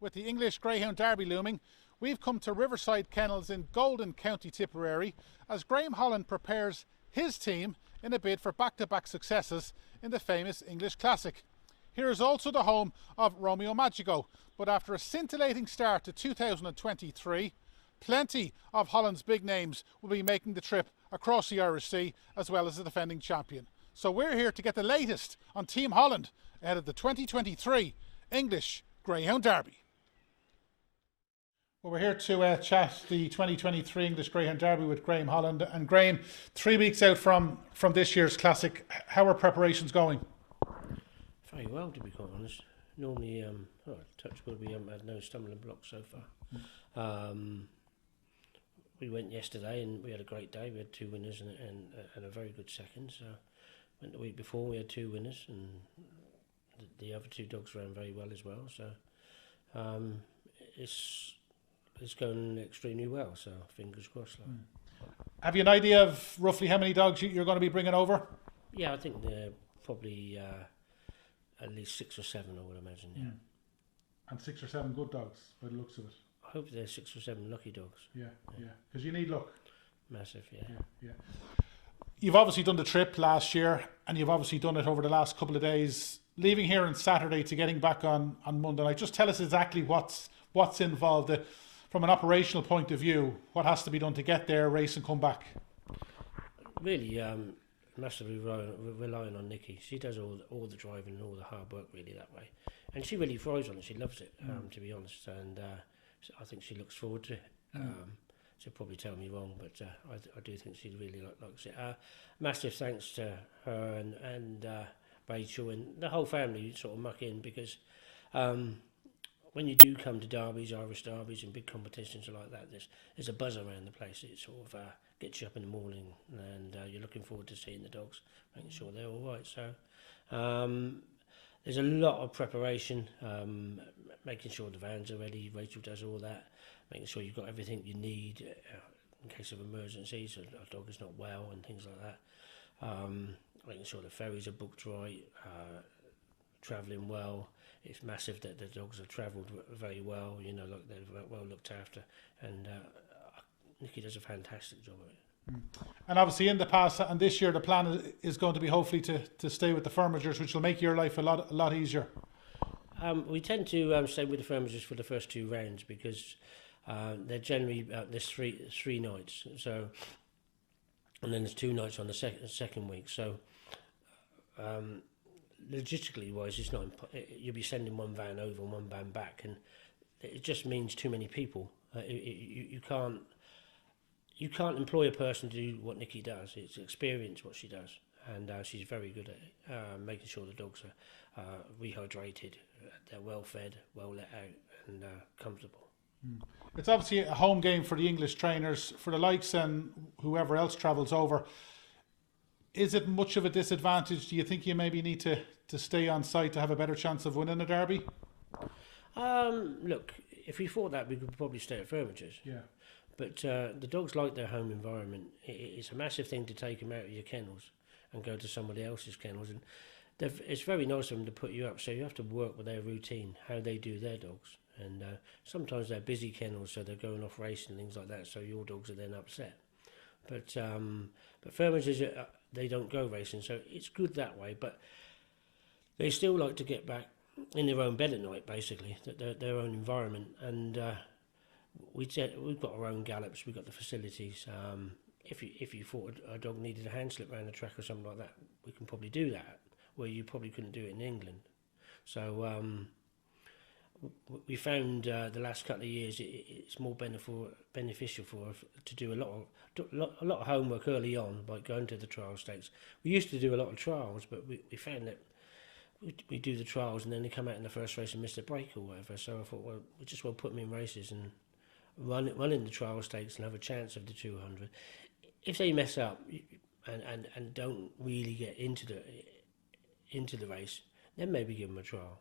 With the English Greyhound Derby looming, we've come to Riverside Kennels in Golden, County Tipperary, as Graham Holland prepares his team in a bid for back-to-back successes in the famous English Classic. Here is also the home of Romeo Magico, but after a scintillating start to 2023, plenty of Holland's big names will be making the trip across the Irish Sea, as well as the defending champion. So we're here to get the latest on Team Holland ahead of the 2023 English Greyhound Derby. Well, we're here to chat the 2023 English Greyhound Derby with Graham Holland. And Graham, 3 weeks out from this year's Classic, how are preparations going? Very well, to be quite honest. Normally, touch wood, we haven't had no stumbling blocks so far. We went yesterday and we had a great day. We had 2 winners and a very good second. So went the week before, we had 2 winners, and the other 2 dogs ran very well as well. So it's going extremely well, so fingers crossed. Have you an idea of roughly how many dogs you're going to be bringing over? Yeah, I think they're probably at least 6 or 7, I would imagine. Yeah. And 6 or 7 good dogs, by the looks of it. I hope there's 6 or 7 lucky dogs. Yeah. Because you need luck. Massive, yeah. You've obviously done the trip last year, and you've obviously done it over the last couple of days. Leaving here on Saturday to getting back on Monday night. Just tell us exactly what's involved. From an operational point of view, what has to be done to get there, race and come back? Really, massively relying on Nikki. She does all the driving and all the hard work really that way. And she really thrives on it. She loves it, to be honest. And I think she looks forward to it. She'll probably tell me wrong, but I do think she really likes it. Massive thanks to her and Rachel and the whole family sort of muck in, because when you do come to derbies, Irish derbies and big competitions like that, there's a buzz around the place. It sort of gets you up in the morning, and you're looking forward to seeing the dogs, making sure they're all right. So there's a lot of preparation, making sure the vans are ready. Rachel does all that, making sure you've got everything you need in case of emergencies, so a dog is not well and things like that. Making sure the ferries are booked right, travelling well. It's massive that the dogs have travelled very well, like they're well looked after, and Nikki does a fantastic job of it. And obviously in the past and this year, the plan is going to be hopefully to stay with the Firmagers, which will make your life a lot easier. We tend to stay with the Firmagers for the first 2 rounds, because they're generally there's three nights, so, and then there's 2 nights on the second week. So logistically wise, it's not. You'll be sending 1 van over and 1 van back, and it just means too many people. You can't employ a person to do what Nikki does. It's experience what she does, and she's very good at it, making sure the dogs are rehydrated, they're well fed, well let out, and comfortable. It's obviously a home game for the English trainers, for the likes and whoever else travels over. Is it much of a disadvantage? Do you think you maybe need to stay on site to have a better chance of winning a derby? Look, if we thought that, we could probably stay at Firmagers. Yeah. But the dogs like their home environment. It's a massive thing to take them out of your kennels and go to somebody else's kennels. And it's very nice of them to put you up, so you have to work with their routine, how they do their dogs. And sometimes they're busy kennels, so they're going off racing and things like that, so your dogs are then upset. But Firmagers, they don't go racing, so it's good that way. But they still like to get back in their own bed at night, basically, their own environment. And we've got our own gallops, we've got the facilities. If you thought a dog needed a hand slip around the track or something like that, we can probably do that, where you probably couldn't do it in England. So we found the last couple of years it's more beneficial for us to do a lot of homework early on by going to the trial stakes. We used to do a lot of trials, but we found that we do the trials and then they come out in the first race and miss a break or whatever. So I thought, well, we just want to put them in races and run in the trial stakes and have a chance of the 200. If they mess up and don't really get into the race, then maybe give them a trial.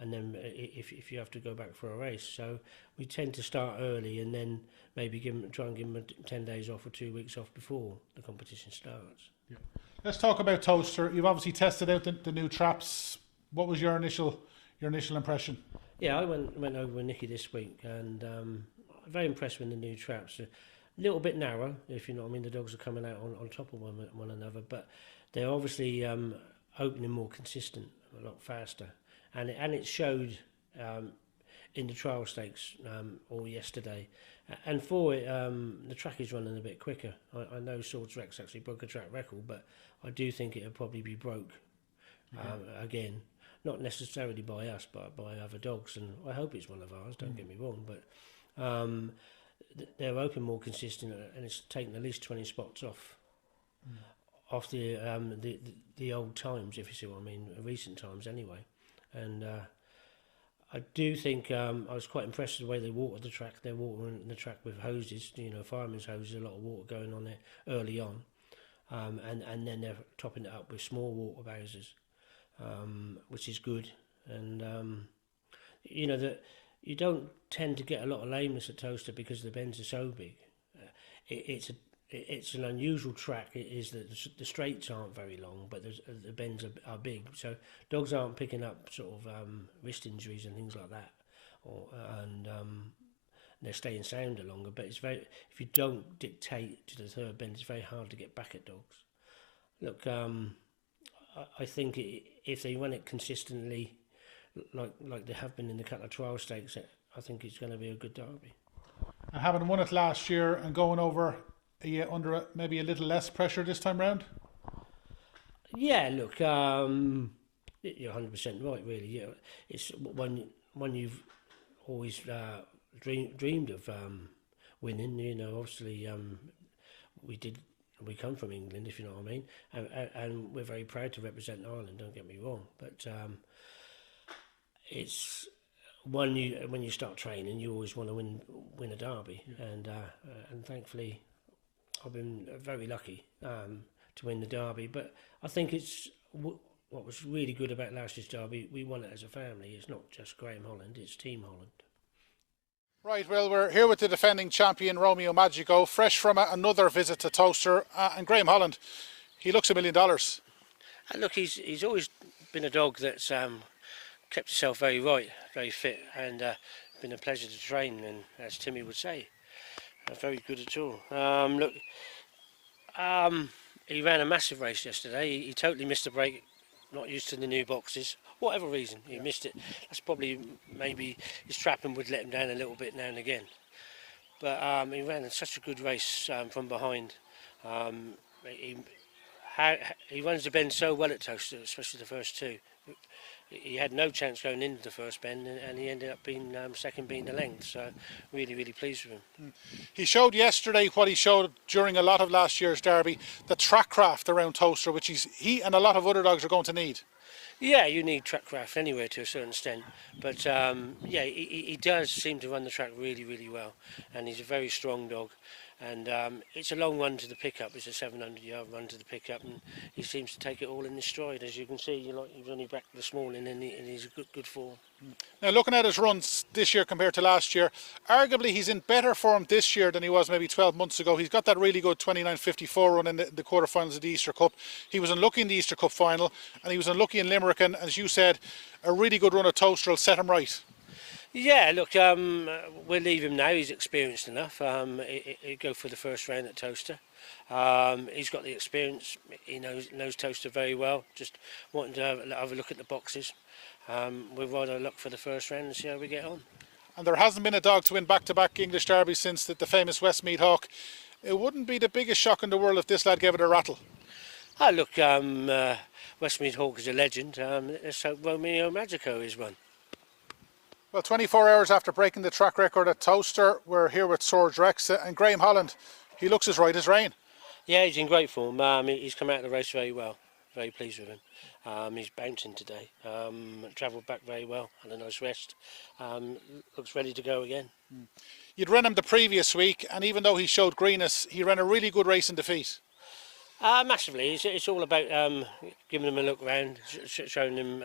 And then if you have to go back for a race, so we tend to start early and then maybe try and give them 10 days off or 2 weeks off before the competition starts. Yeah. Let's talk about Towcester. You've obviously tested out the new traps. What was your initial impression? Yeah, I went over with Nikki this week, and very impressed with the new traps. A little bit narrow, if you know what I mean. The dogs are coming out on top of one another, but they're obviously opening more consistent, a lot faster, and it showed in the trial stakes or yesterday. And for it, the track is running a bit quicker. I know Swords Rex actually broke a track record, but I do think it'll probably be broke again. Not necessarily by us, but by other dogs. And I hope it's one of ours, don't get me wrong. But they're open more consistent, and it's taken at least 20 spots off the old times, if you see what I mean, recent times anyway. And I do think I was quite impressed with the way they watered the track. They're watering the track with hoses, fireman's hoses, a lot of water going on there early on. And then they're topping it up with small water bowsers, which is good. And, that you don't tend to get a lot of lameness at Towcester because the bends are so big. It's an unusual track. It is that the straights aren't very long, but the bends are big. So dogs aren't picking up sort of wrist injuries and things like that, and they're staying sounder longer. But it's if you don't dictate to the third bend, it's very hard to get back at dogs. Look, I think if they run it consistently, like they have been in the couple of trial stakes, I think it's going to be a good derby. And having won it last year and going over under maybe a little less pressure this time round? Yeah, look, you're 100% right, really. Yeah, it's one you've always dreamed of winning. Obviously, we come from England, if you know what I mean, and we're very proud to represent Ireland. Don't get me wrong, but it's when you start training, you always want to win a derby, and thankfully, I've been very lucky to win the derby. But I think it's what was really good about last year's derby. We won it as a family. It's not just Graham Holland; it's Team Holland. Right, well, we're here with the defending champion, Romeo Magico, fresh from another visit to Towcester. And Graham Holland, he looks $1 million. And look, he's always been a dog that's kept himself very right, very fit, and been a pleasure to train, and as Timmy would say, very good at all. He ran a massive race yesterday. He totally missed the break, not used to the new boxes. Whatever reason, he missed it. That's probably, maybe his trapping would let him down a little bit now and again. But he ran such a good race from behind. He runs the bend so well at Towcester, especially the first two. He had no chance going into the first bend, and he ended up being second, being the length. So really, really pleased with him. He showed yesterday what he showed during a lot of last year's derby, the track craft around Towcester, which he and a lot of other dogs are going to need. Yeah, you need track craft anywhere to a certain extent, but yeah, he does seem to run the track really, really well, and he's a very strong dog. And it's a long run to the pickup. It's a 700-yard run to the pickup, and he seems to take it all in his stride. As you can see, he was only back this morning, and he's a good form. Now, looking at his runs this year compared to last year, arguably he's in better form this year than he was maybe 12 months ago. He's got that really good 29.54 run in the quarterfinals of the Easter Cup. He was unlucky in the Easter Cup final, and he was unlucky in Limerick. And as you said, a really good run at Towcester will set him right. Yeah, look, we'll leave him now. He's experienced enough. He'll go for the first round at Towcester. He's got the experience. He knows Towcester very well. Just wanting to have a look at the boxes. We'll rather look for the first round and see how we get on. And there hasn't been a dog to win back-to-back English derbies since the famous Westmeath Hawk. It wouldn't be the biggest shock in the world if this lad gave it a rattle. Look, Westmeath Hawk is a legend. Let's hope Romeo Magico is one. Well, 24 hours after breaking the track record at Towcester, we're here with Swords Rex and Graham Holland. He looks as right as rain. Yeah, he's in great form. He's come out of the race very well. Very pleased with him. He's bouncing today. Travelled back very well. Had a nice rest. Looks ready to go again. You'd run him the previous week, and even though he showed greenness, he ran a really good race in defeat. Massively. It's all about giving him a look round, showing him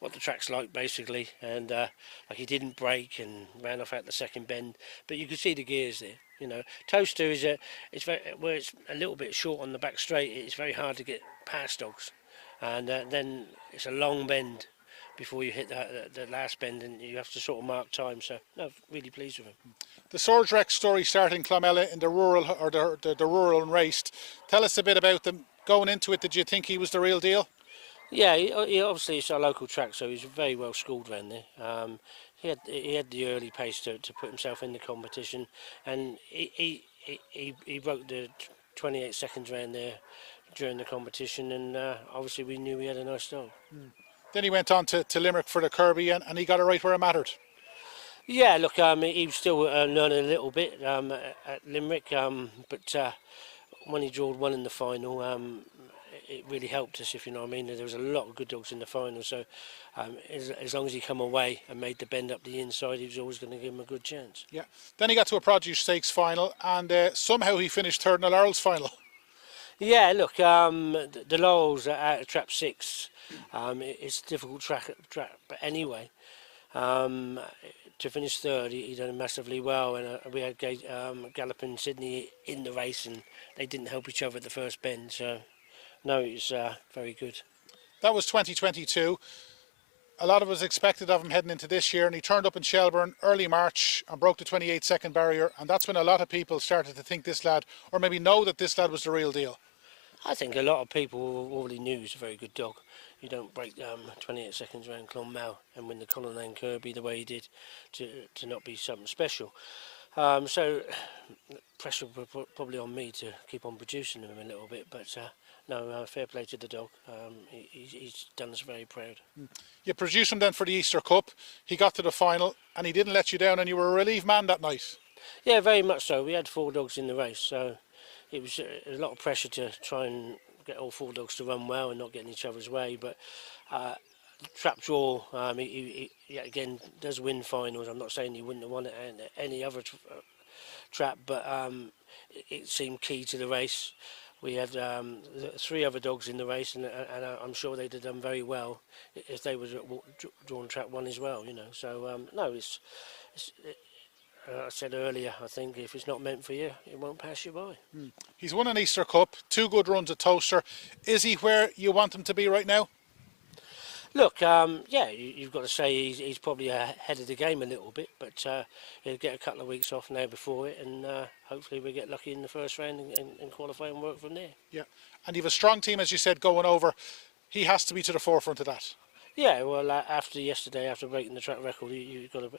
what the track's like, basically, and like he didn't brake and ran off out the second bend, but you could see the gears there. Towcester is where it's a little bit short on the back straight. It's very hard to get past dogs, and then it's a long bend before you hit the last bend, and you have to sort of mark time. So no, really pleased with him. The Swords Wreck story started in Clonmella in the rural or the rural and raced. Tell us a bit about them going into it. Did you think he was the real deal? Yeah, he obviously it's our local track, so he's very well schooled around there. He had the early pace to put himself in the competition, and he broke the 28 seconds round there during the competition, and obviously we knew he had a nice dog. Then he went on to Limerick for the Kirby, and he got it right where it mattered. Yeah, look, he was still learning a little bit at Limerick, but when he drawed one in the final, it really helped us, if you know what I mean. There was a lot of good dogs in the final, so as long as he come away and made the bend up the inside, he was always going to give him a good chance. Yeah. Then he got to a Produce Stakes final, and somehow he finished third in the Laurels final. Yeah, look, the Laurels are out of trap 6. It's a difficult track, but anyway, to finish third, he done massively well, and we had Galloping Sydney in the race, and they didn't help each other at the first bend, so no, it was very good. That was 2022. A lot of us expected of him heading into this year, and he turned up in Shelburne early March and broke the 28-second barrier, and that's when a lot of people started to think this lad, or maybe know that this lad was the real deal. I think a lot of people already knew he was a very good dog. You don't break 28 seconds around Clonmel and win the Colin Kirby the way he did to not be something special. So pressure probably on me to keep on producing him a little bit, but no, fair play to the dog. He's done us very proud. You produced him then for the Easter Cup. He got to the final, and he didn't let you down, and you were a relieved man that night. Yeah, very much so. We had 4 dogs in the race, so it was a lot of pressure to try and get all 4 dogs to run well and not get in each other's way. But trap draw, he again does win finals. I'm not saying he wouldn't have won it any other trap, but it seemed key to the race. We had 3 other dogs in the race, and I'm sure they'd have done very well if they were drawn trap 1 as well. You know, so no, it's I said earlier, I think if it's not meant for you, it won't pass you by. He's won an Easter Cup, 2 good runs at Towcester. Is he where you want him to be right now? Look, yeah, you've got to say he's probably ahead of the game a little bit, but he'll get a couple of weeks off now before it, and hopefully we'll get lucky in the first round and qualify and work from there. Yeah, and you have a strong team, as you said, going over. He has to be to the forefront of that. Yeah, well, after yesterday, after breaking the track record, you've got to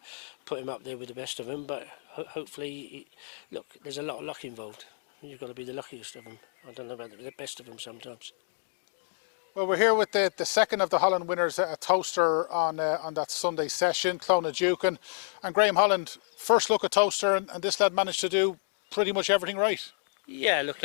put him up there with the best of them, but hopefully, look, there's a lot of luck involved. You've got to be the luckiest of them. I don't know about the best of them sometimes. Well, we're here with the second of the Holland winners at Towcester on that Sunday session, Clona Duke, and Graham Holland. First look at Towcester, and this lad managed to do pretty much everything right. Yeah, look,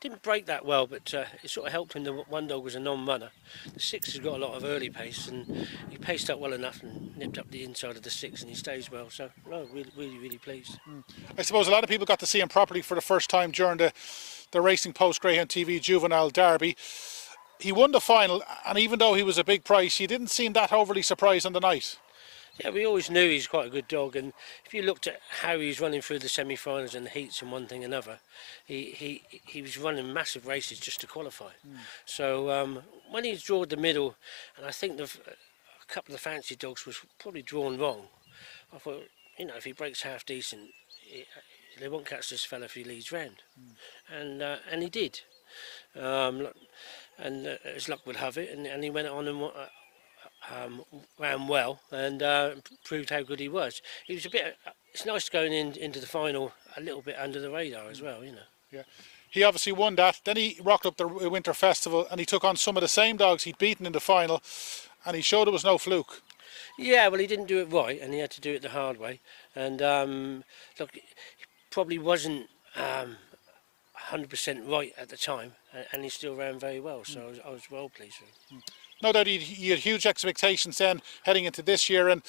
didn't break that well, but it sort of helped him. The 1 dog was a non-runner. The 6 has got a lot of early pace, and he paced up well enough and nipped up the inside of the 6, and he stays well. So, no, really pleased. I suppose a lot of people got to see him properly for the first time during the Racing Post Greyhound TV Juvenile Derby. He won the final, and even though he was a big price, you didn't seem that overly surprised on the night. Yeah, we always knew he's quite a good dog, and if you looked at how he's running through the semi-finals and the heats and one thing and another, he was running massive races just to qualify. So when he's drawn the middle, and I think a couple of the fancy dogs was probably drawn wrong, I thought, you know, if he breaks half decent, they won't catch this fella if he leads round, and he did. And his luck would have it, and he went on and ran well and proved how good he was. He was a bit. It's nice going into the final a little bit under the radar as well, you know. Yeah, he obviously won that. Then he rocked up the Winter Festival, and he took on some of the same dogs he'd beaten in the final, and he showed it was no fluke. Yeah, well, he didn't do it right, and he had to do it the hard way. And look, he probably wasn't 100% right at the time, and he still ran very well, so I was well pleased with him. No doubt he had huge expectations then heading into this year, and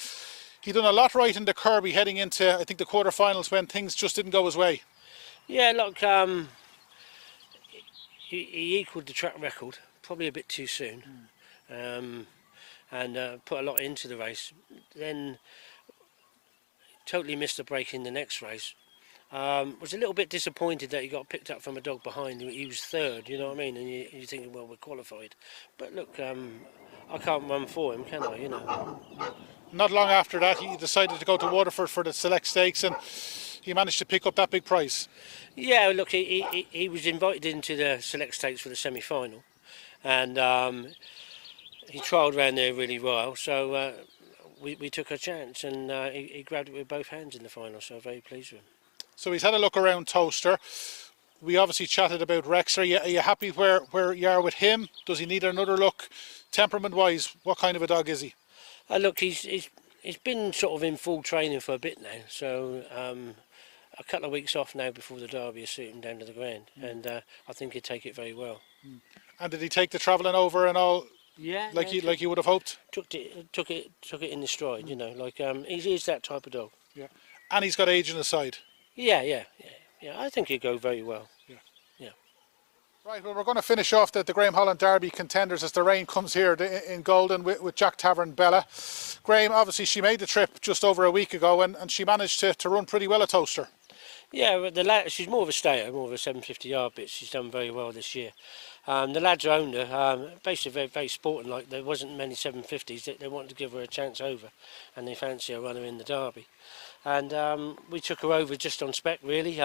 he done a lot right in the Kirby heading into, I think, the quarterfinals when things just didn't go his way. Yeah, look, he equalled the track record, probably a bit too soon, and put a lot into the race. Then totally missed a break in the next race. Was a little bit disappointed that he got picked up from a dog behind. He was third, you know what I mean, and you're thinking, well, we're qualified. But look, I can't run for him, can I? You know. Not long after that, he decided to go to Waterford for the Select Stakes, and he managed to pick up that big prize. Yeah, look, he was invited into the Select Stakes for the semi-final, and he trialled around there really well. So we took a chance, and he grabbed it with both hands in the final. So very pleased with him. So he's had a look around Towcester. We obviously chatted about Rex. Are you happy where you are with him? Does he need another look? Temperament-wise, what kind of a dog is he? Look, he's been sort of in full training for a bit now, so a couple of weeks off now before the Derby will suit him down to the ground, and I think he'd take it very well. And did he take the travelling over and all? Yeah, like you would have hoped. Took it in the stride, you know. Like he's that type of dog. Yeah, and he's got age on his side. Yeah. I think he'd go very well. Yeah. Right, well, we're going to finish off the Graham Holland Derby contenders as the rain comes here in Golden with Jacktavern Bella. Graham, obviously she made the trip just over a week ago, and she managed to run pretty well at Towcester. Yeah, she's more of a stayer, more of a 750-yard bit. She's done very well this year. The lads owned her, basically very, very sporting. Like there wasn't many 750s. They wanted to give her a chance over, and they fancy a runner in the Derby. And we took her over just on spec, really.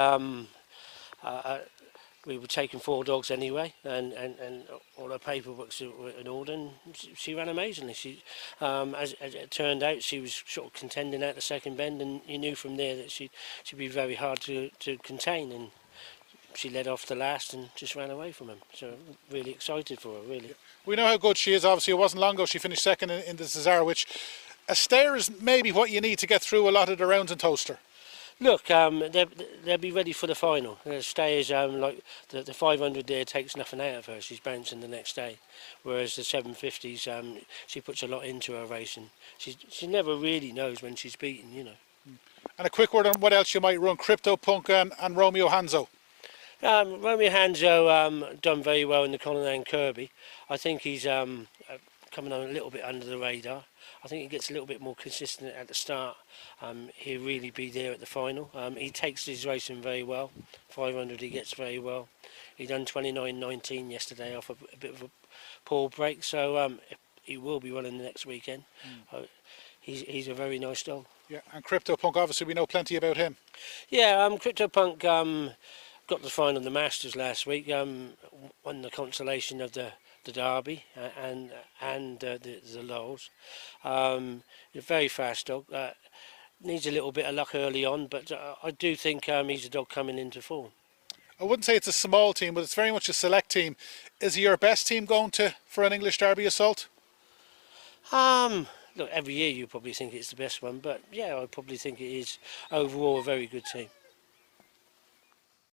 We were taking 4 dogs anyway, and all her paperwork were in order, and she ran amazingly. As it turned out, she was sort of contending at the second bend, and you knew from there that she'd be very hard to contain, and she led off the last and just ran away from him. So really excited for her, really. We know how good she is. Obviously, it wasn't long ago she finished second in the Cesar, which a stayer is maybe what you need to get through a lot of the rounds in Towcester. Look, they'll be ready for the final. Stayers, like the 500 there takes nothing out of her. She's bouncing the next day, whereas the 750s, she puts a lot into her racing. She never really knows when she's beaten, you know. And a quick word on what else you might run: Crypto Punk and Romeo Hanzo. Romeo Hanzo done very well in the Clona Duke. I think he's coming on a little bit under the radar. I think he gets a little bit more consistent at the start. He'll really be there at the final. He takes his racing very well. 500 he gets very well. He done 29.19 yesterday off a bit of a poor break, so he will be running the next weekend. He's a very nice dog. Yeah, and Crypto Punk, obviously we know plenty about him. Yeah, Crypto Punk got the final of the Masters last week. Won the consolation of the Derby and the Lowells. A very fast dog. Needs a little bit of luck early on, but I do think he's a dog coming into form. I wouldn't say it's a small team, but it's very much a select team. Is he your best team going for an English Derby assault? Look, every year you probably think it's the best one, but yeah, I probably think it is overall a very good team.